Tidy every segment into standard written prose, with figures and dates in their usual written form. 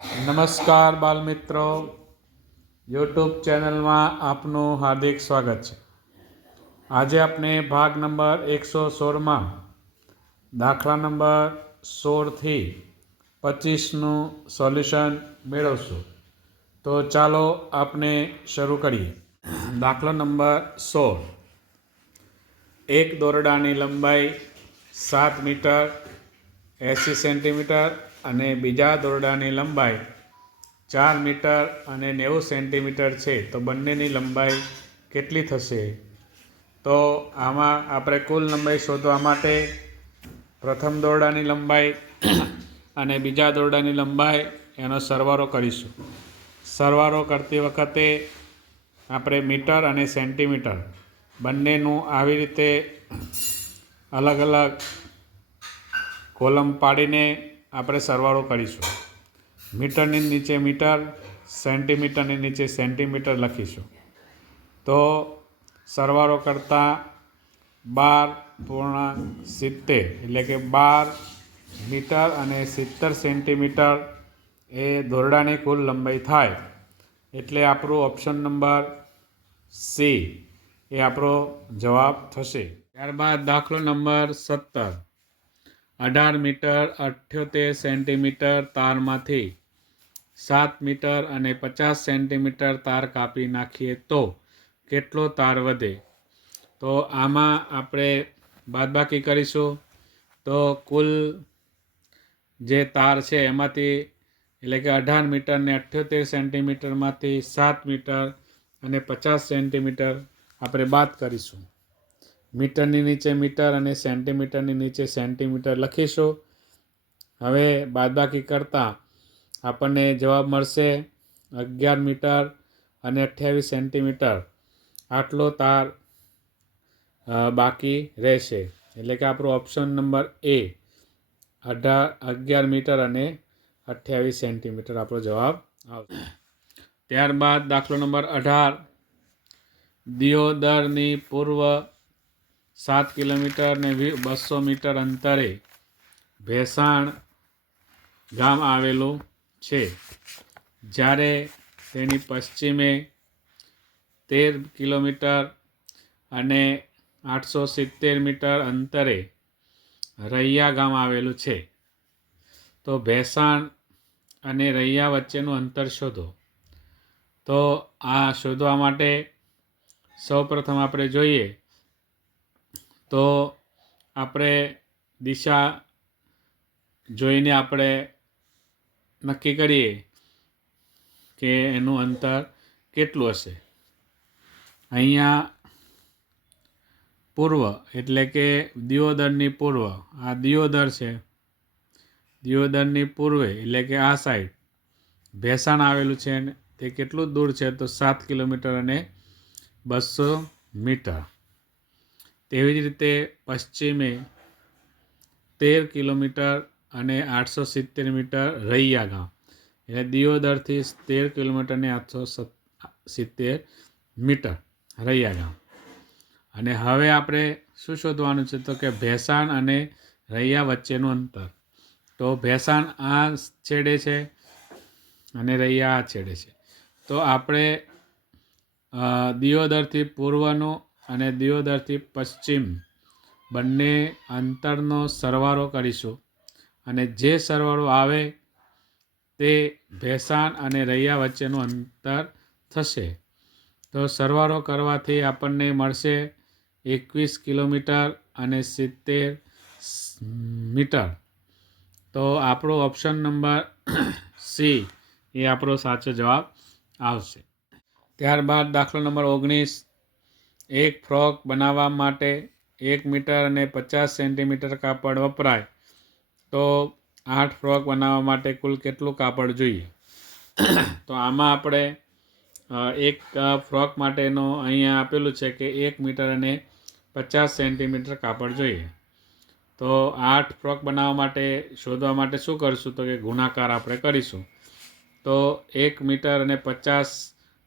નમસ્કાર બાલમિત્રો, યુટ્યુબ ચેનલમાં આપનું હાર્દિક સ્વાગત છે. આજે આપણે ભાગ નંબર 116માં દાખલા નંબર 16થી 25નું સોલ્યુશન મેળવશું. તો ચાલો આપણે શરૂ કરીએ. દાખલો નંબર 16. એક દોરડાની લંબાઈ 7 મીટર 80 સેન્ટીમીટર અને બીજા દોરડાની લંબાઈ 4 મીટર અને 90 સેન્ટીમીટર છે, તો બંનેની લંબાઈ કેટલી થશે? તો આમાં આપણે કુલ લંબાઈ શોધવા માટે પ્રથમ દોરડાની લંબાઈ અને બીજા દોરડાની લંબાઈ એનો સરવાળો કરીશું. સરવાળો કરતી વખતે આપણે મીટર અને સેન્ટીમીટર બંનેનું આવી રીતે અલગ અલગ કોલમ પાડીને આપણે સરવાળો કરીશું. મીટરની નીચે મીટર, સેન્ટીમીટરની નીચે સેન્ટીમીટર લખીશું. તો સરવાળો કરતાં 12.70 એટલે કે 12 મીટર અને 70 સેન્ટીમીટર એ દોરડાની કુલ લંબાઈ થાય. એટલે આપણું ઓપ્શન નંબર સી એ આપણો જવાબ થશે. ત્યારબાદ દાખલો નંબર 17. 18 મીટર 78 સેન્ટીમીટર તારમાંથી 7 મીટર અને 50 સેન્ટીમીટર તાર કાપી નાખીએ તો કેટલો તાર વધે? તો આમાં આપણે બાદબાકી કરીશું. તો કુલ જે તાર છે એમાંથી એટલે કે 18 મીટર ને 78 સેન્ટીમીટરમાંથી 7 મીટર અને 50 સેન્ટીમીટર આપણે બાદ કરીશું. મીટરની નીચે મીટર અને સેન્ટીમીટરની નીચે સેન્ટીમીટર લખીશું. હવે બાદબાકી કરતાં આપણને જવાબ મળશે 11 મીટર અને 28 સેન્ટીમીટર આટલો તાર બાકી રહેશે. એટલે કે આપણો ઓપ્શન નંબર એ 11 મીટર અને 28 સેન્ટીમીટર આપણો જવાબ આવશે. ત્યારબાદ દાખલો નંબર 18. દિયોદરની પૂર્વ 7 કિલોમીટર ને 200 મીટર અંતરે ભેસાણ ગામ આવેલું છે, જ્યારે તેની પશ્ચિમે 13 કિલોમીટર અને 870 મીટર અંતરે રૈયા ગામ આવેલું છે. તો ભેસાણ અને રૈયા વચ્ચેનું અંતર શોધો. તો આ શોધવા માટે સૌપ્રથમ આપણે જોઈએ તો આપણે દિશા જોઈને આપણે નક્કી કરીએ કે એનું અંતર કેટલું હશે. અહીંયા પૂર્વ એટલે કે દિયોદરની પૂર્વ, આ દિયોદર છે, દિયોદરની પૂર્વે એટલે કે આ સાઈડ ભેસાણ આવેલું છે. તે કેટલું દૂર છે? તો 7 કિલોમીટર અને 200 મીટર. તેવી જ રીતે પશ્ચિમે 13 કિલોમીટર અને 870 મીટર રૈયા ગામ, એટલે દિયોદરથી 13 કિલોમીટર અને 870 મીટર રૈયા ગામ. અને હવે આપણે શું શોધવાનું છે? તો કે ભેસાણ અને રૈયા વચ્ચેનું અંતર. તો ભેસાણ આ છેડે છે અને રૈયા આ છેડે છે. તો આપણે દિયોદરથી પૂર્વનું અને દિયોદરથી પશ્ચિમ બંને અંતરનો સરવાળો કરીશું અને જે સરવાળો આવે તે ભેસાણ અને રૈયા વચ્ચેનું અંતર થશે. તો સરવાળો કરવાથી આપણને મળશે 21 કિલોમીટર અને 70 મીટર. તો આપણો ઓપ્શન નંબર સી એ આપણો સાચો જવાબ આવશે. ત્યારબાદ દાખલો નંબર 19. એક ફ્રોક બનાવવા માટે 1 મીટર અને 50 સેન્ટીમીટર કાપડ વપરાય તો 8 ફ્રોક બનાવવા માટે કુલ કેટલું કાપડ જોઈએ? તો આમાં આપણે એક ફ્રોક માટેનો અહીંયા આપેલું છે કે 1 મીટર અને 50 સેન્ટીમીટર કાપડ જોઈએ. તો 8 ફ્રોક બનાવવા માટે શોધવા માટે શું કરીશું? તો કે ગુણાકાર આપણે કરીશું. તો 1 મીટર અને 50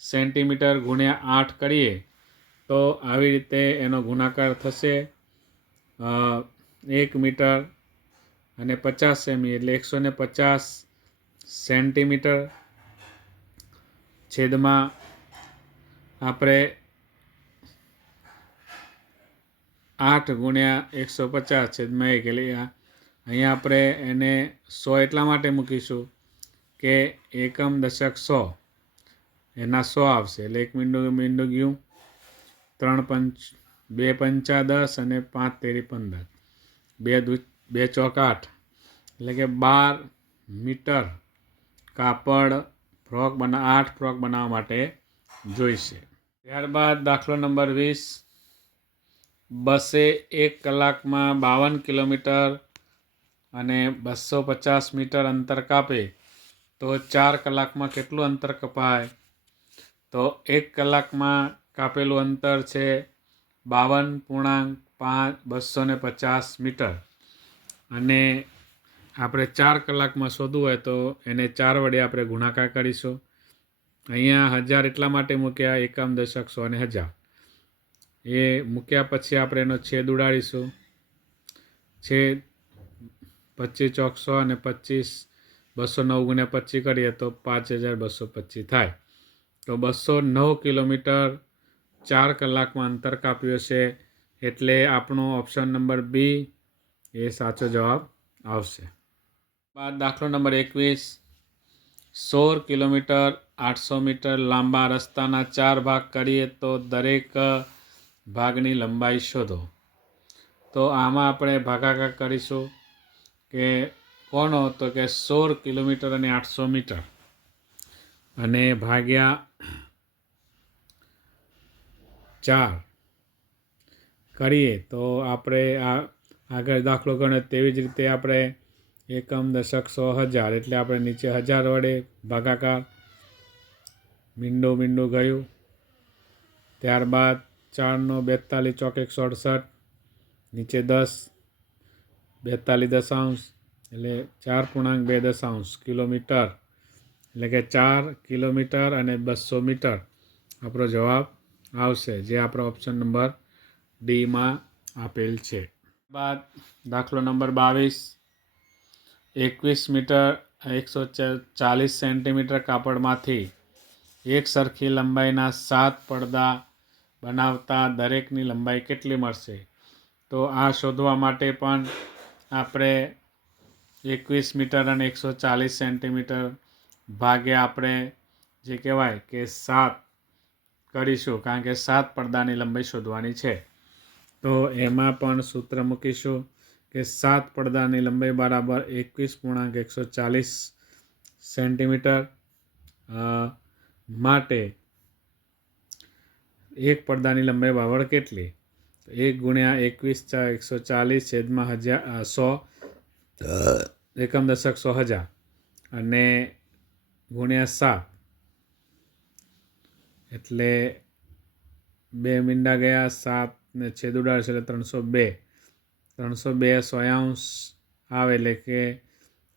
સેન્ટીમીટર ગુણ્યા 8 કરીએ તો આવી રીતે એનો ગુણાકાર થશે. 1 મીટર અને 50 સેમી એટલે 150 સેન્ટીમીટર છેદમાં આપણે 8 ગુણ્યા 150 છેદમાં 1 એટલે અહીંયા આપણે એને 100 એટલા માટે મૂકીશું કે એકમ દશક 100 એના 100 આવશે એટલે 1 મીંડું ગયું, 2 પંચા 10 અને 5 તેરી 15, 2 ચોક 8 એટલે કે 12 મીટર કાપડ 8 ફ્રોક બનાવવા માટે જોઈશે. ત્યારબાદ દાખલો નંબર 20, બસે 1 કલાકમાં 52 કિલોમીટર અને 250 મીટર અંતર કાપે તો 4 કલાકમાં કેટલું અંતર કપાય? તો 1 કલાકમાં કાપેલું અંતર છે 52.250 મીટર અને આપણે 4 કલાકમાં શોધવું હોય તો એને 4 વડે આપણે ગુણાકાર કરીશું. અહીંયા 1000 એટલા માટે મૂક્યા, એકમ દશક 100 અને 1000 એ મૂક્યા પછી આપણે એનો છેદ ઉડાડીશું. છેદ 25 ચોક 100 અને 25 209 ગુણ્યા 25 કરીએ તો 5225 થાય. તો 209 કિલોમીટર 4 કલાકમાં અંતર કાપ્યું છે એટલે આપણો ઓપ્શન નંબર બી એ સાચો જવાબ આવશે. બાદ દાખલો નંબર 21, 16 કિલોમીટર 800 મીટર લાંબા રસ્તાના 4 ભાગ કરીએ તો દરેક ભાગની લંબાઈ શોધો. તો આમાં આપણે ભાગાકાર કરીશું કે કોનો? તો કે 16 કિલોમીટર અને 800 મીટર અને ભાગ્યા 4 કરીએ તો આપણે આગળ દાખલો ગણ્યો તેવી જ રીતે આપણે એકમ દશક 100 1000 એટલે આપણે નીચે 1000 વડે ભાગાકાર, મીંડું ગયું. ત્યારબાદ 4 × 42 ચોક 168, નીચે 10, 42 દશાંશ એટલે 4.2 કિલોમીટર એટલે કે 4 કિલોમીટર અને 200 મીટર આપણો જવાબ આવશે, જે આપણો ઓપ્શન નંબર ડીમાં આપેલ છે. બાદ દાખલો નંબર 22, 21 મીટર 140 સેન્ટીમીટર કાપડમાંથી એક સરખી લંબાઈના 7 પડદા બનાવતા દરેકની લંબાઈ કેટલી મળશે? તો આ શોધવા માટે પણ આપણે 21 મીટર અને 140 સેન્ટીમીટર ભાગ્યા આપણે જે કહેવાય કે 7 કરીશું, કારણ કે 7 પડદાની લંબાઈ શોધવાની છે. તો એમાં પણ સૂત્ર મૂકીશું કે 7 પડદાની લંબાઈ બરાબર 21.140 સેન્ટીમીટર માટે એક પડદાની લંબાઈ બરાબર કેટલી? 1 ગુણ્યા 21 140 છેદમાં 100 એકમ દશક 100 1000 અને ગુણ્યા 7 એટલે 2 મીંડા ગયા, 7 ને છેદ ઉડાડશે એટલે 302 સોયાંશ આવે એટલે કે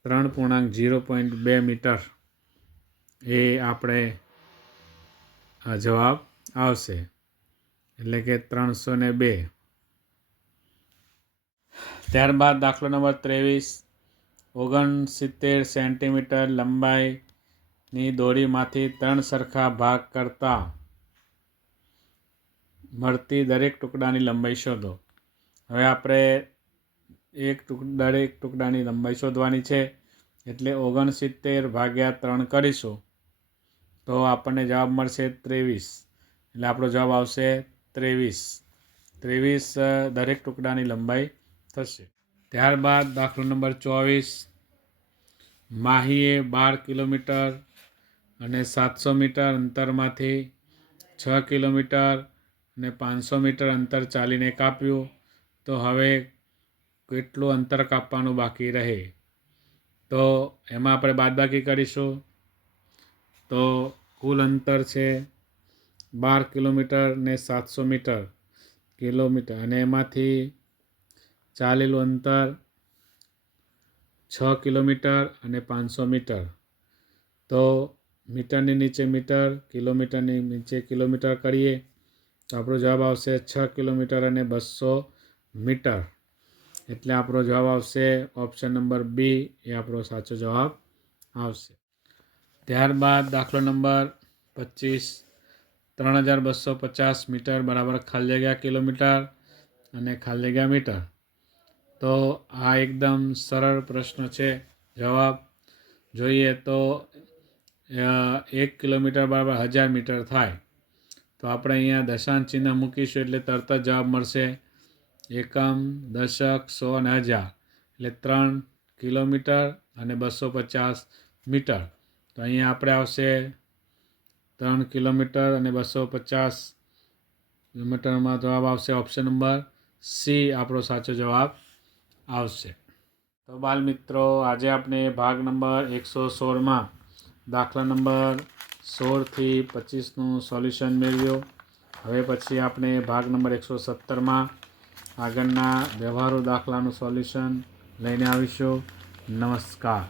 3.0.2 મીટર એ આપણે જવાબ આવશે એટલે કે 302. ત્યારબાદ દાખલો નંબર 23, 69 સેન્ટીમીટર લંબાઈની દોરીમાંથી 3 સરખા ભાગ કરતા મળતી દરેક ટુકડાની લંબાઈ શોધો. હવે આપણે દરેક ટુકડાની લંબાઈ શોધવાની છે એટલે 69 ભાગ્યા 3 કરીશું તો આપણને જવાબ મળશે 23 એટલે આપણો જવાબ આવશે 23 દરેક ટુકડાની લંબાઈ થશે. ત્યારબાદ દાખલો નંબર 24, માહીએ 12 કિલોમીટર અને 700 મીટર અંતરમાંથી 6 કિલોમીટર અને 500 મીટર અંતર ચાલીને કાપ્યું તો હવે કેટલું અંતર કાપવાનું બાકી રહે? તો એમાં આપણે બાદબાકી કરીશું તો કુલ અંતર છે 12 કિલોમીટર ને 700 કિલોમીટર અને એમાંથી ચાલેલું અંતર 6 કિલોમીટર અને 500 મીટર. તો મીટરની નીચે મીટર, કિલોમીટરની નીચે કિલોમીટર કરીએ તો આપણો જવાબ આવશે 6 કિલોમીટર અને 200 મીટર એટલે આપણો જવાબ આવશે ઓપ્શન નંબર બી એ આપણો સાચો જવાબ આવશે. ત્યારબાદ દાખલો નંબર 25, 3250 મીટર બરાબર ખાલી જગ્યા કિલોમીટર અને ખાલી જગ્યા મીટર. તો આ એકદમ સરળ પ્રશ્ન છે. જવાબ જોઈએ તો 1 કિલોમીટર બરાબર 1000 મીટર થાય. તો આપણે અહીંયા દશાંશ ચિહ્ન મૂકીશું એટલે તરત જ જવાબ મળશે. એકમ, દશક, 100 અને 1000 એટલે 3 કિલોમીટર અને 250 મીટર. તો અહીંયા આપણે આવશે 3 કિલોમીટર અને 250 મીટરમાં જવાબ આવશે ઓપ્શન નંબર સી આપણો સાચો જવાબ આવશે. તો બાલ મિત્રો, આજે આપણે ભાગ નંબર 116માં દાખલા નંબર 16થી 25નું સોલ્યુશન મેળવ્યો. હવે પછી આપણે ભાગ નંબર 117માં આગળના વ્યવહારુ દાખલાનું સોલ્યુશન લઈને આવીશું. નમસ્કાર.